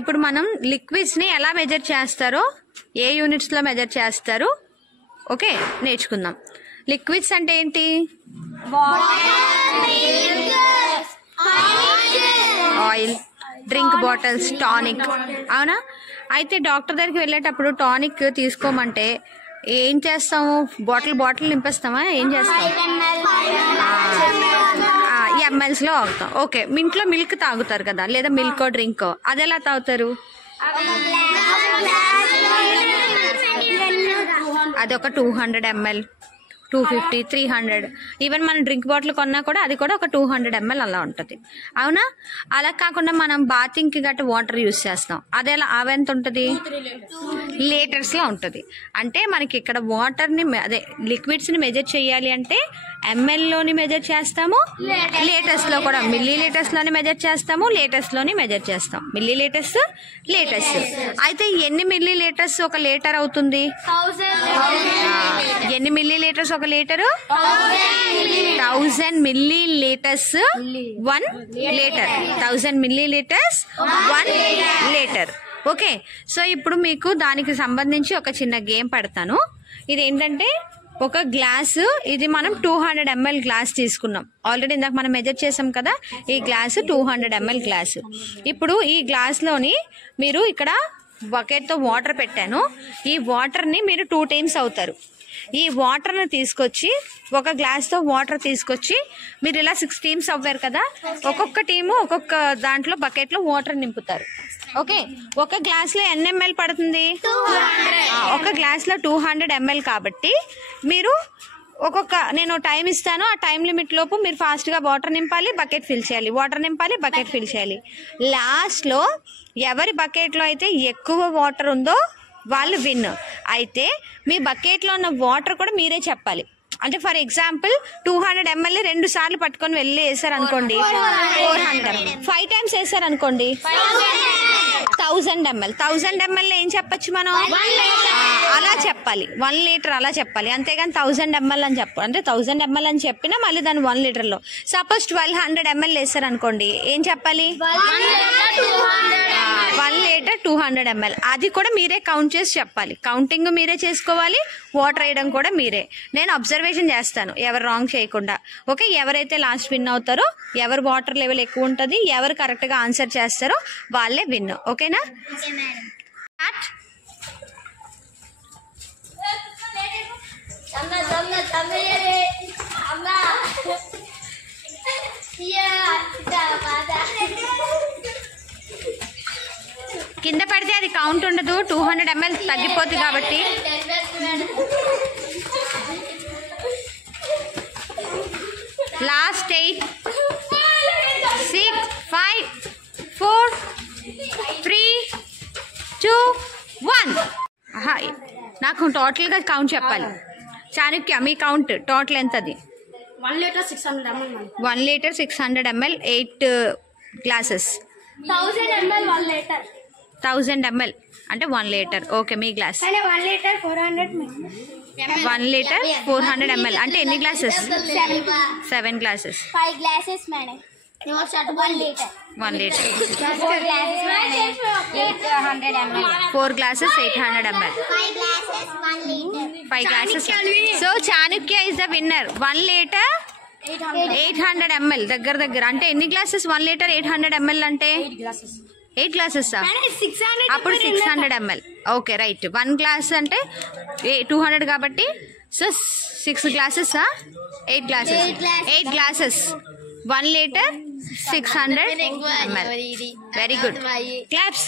ఇప్పుడు మనం లిక్విడ్స్ ని ఎలా మెజర్ చేస్తారో, ఏ యూనిట్స్ లో మెజర్ చేస్తారు ఓకే నేర్చుకుందాం. లిక్విడ్స్ అంటే ఏంటి? Oil, drink bottles, tonic. అవునా? అయితే డాక్టర్ దగ్గరికి వెళ్ళేటప్పుడు టానిక్ తీసుకోమంటే ఏం చేస్తాము? బాటిల్ నింపేస్తామా? ఏం చేస్తాం? ఎంఎల్స్ లో అవుతాం. ఓకే, ఇంట్లో మిల్క్ తాగుతారు కదా, లేదా మిల్క్ డ్రింక్, అది ఎలా తాగుతారు? అదొక 200 ml, 250, 300. ఈవెన్ మనం డ్రింక్ బాటిల్ కొన్నా కూడా అది కూడా ఒక 200 ml అలా ఉంటుంది. అవునా? అలా కాకుండా మనం బాతింగ్ కి గట్ట వాటర్ యూజ్ చేస్తాం, అదేలా అవెంత ఉంటుంది? లీటర్స్ లో ఉంటుంది. అంటే మనకి ఇక్కడ వాటర్ ని అదే లిక్విడ్స్ ని మెజర్ చేయాలి అంటే ఎంఎల్ లోని మెజర్ చేస్తాము, లీటర్స్ లో కూడా మిల్లీ లీటర్స్ లోని మెజర్ చేస్తాము, లీటర్స్ లోని మెజర్ చేస్తాం. Milli litres, litres. అయితే ఎన్ని మిల్లీ లీటర్స్ ఒక లీటర్ అవుతుంది? ఎన్ని మిల్లీ లీటర్స్ ఒక litre? 1000 milli litres 1 litre. 1000 milli litres 1 litre. Okay, so ఇప్పుడు మీకు దానికి సంబంధించి ఒక చిన్న గేమ్ పెడతాను. ఇది ఏంటంటే ఒక గ్లాసు, ఇది మనం 200 ml గ్లాస్ తీసుకున్నాం. ఆల్రెడీ ఇందాక మనం మెజర్ చేసాం కదా, ఈ గ్లాసు 200 ml గ్లాసు. ఇప్పుడు ఈ గ్లాస్ లోని మీరు ఇక్కడ బకెట్ తో వాటర్ పెట్టాను. ఈ వాటర్ ని మీరు 2 times అవుతారు. ఈ వాటర్ ని తీసుకొచ్చి ఒక గ్లాస్ తో వాటర్ తీసుకొచ్చి మీరు ఇలా 6 times అవ్వారు కదా, ఒక్కొక్క టీము ఒక్కొక్క దాంట్లో బకెట్ లో వాటర్ నింపుతారు. ఓకే, ఒక గ్లాస్ లో ఎన్ని ml పడుతుంది? ఒక గ్లాస్ లో 200 ml కాబట్టి మీరు నేను టైం ఇస్తాను, ఆ టైం లిమిట్ లోపు మీరు ఫాస్ట్ గా వాటర్ నింపాలి, బకెట్ ఫిల్ చేయాలి, వాటర్ నింపాలి, బకెట్ ఫిల్ చేయాలి. లాస్ట్ లో ఎవరి బకెట్ లో అయితే ఎక్కువ వాటర్ ఉందో వాళ్ళు విన్. అయితే మీ బకెట్ లో ఉన్న వాటర్ కూడా మీరే చెప్పాలి. అంటే ఫర్ ఎగ్జాంపుల్ 200 ml 2 సార్లు పట్టుకొని వెళ్ళి వేసారు అనుకోండి, 400. 5 times వేసారు అనుకోండి, 1000 ml. 1000 ml ఏం చెప్పచ్చు మనం? అలా చెప్పాలి, 1 లీటర్ అలా చెప్పాలి. అంతేగాని 1000 ml అని చెప్పు, అంటే 1000 ml అని చెప్పినా మళ్ళీ దాన్ని 1 లీటర్ లో. సపోజ్ 1200 ml వేసారు అనుకోండి, ఏం చెప్పాలి? 1 లీటర్ 200 ml. అది కూడా మీరే కౌంట్ చేసి చెప్పాలి. కౌంటింగ్ మీరే చేసుకోవాలి, వాటర్ వేయడం కూడా మీరే. నేను అబ్జర్వేషన్ చేస్తాను ఎవరు రాంగ్ చేయకుండా. ఓకే, ఎవరైతే లాస్ట్ విన్ అవుతారో, ఎవరు వాటర్ లెవెల్ ఎక్కువ ఉంటుంది, ఎవరు కరెక్ట్ గా ఆన్సర్ చేస్తారో వాళ్ళే విన్. ఓకేనా? కింద పడితే అది కౌంట్ ఉండదు, 200 ml తగ్గిపోతుంది కాబట్టి. లాస్ట్ 8, 6, 5, 4, 3, 2, 1. నాకు టోటల్ గా కౌంట్ చెప్పాలి. చాణక్య, మీ కౌంట్ టోటల్ ఎంతది? 1 litre 600 ml. 1 litre 600 ml 8 glasses. 1000 ml 1 litre. 1000 ml అంటే 1 లీటర్. ఓకే, మీ glass 1 litre 400 ml. 1 litre 400 ml అంటే ఎన్ని గ్లాసెస్? 7 గ్లాసెస్. 5 glasses मैंने. 1 లీటర్. 1 లీటర్. 4 glasses मैंने. 800 ml. 4 glasses 800 ml. 5 glasses 1 litre. 5 glasses. So Chanakya is the winner. 1 litre 800 ml దగ్గర. అంటే ఎన్ని glasses? 1 litre 800 ml అంటే 8 గ్లాసెస్. అప్పుడు 600 ml. Okay, right. 1 గ్లాస్ అంటే 200 కాబట్టి so 6 glasses, 8 glasses. 8 glasses 1 litre 600 ml. Very good. Claps.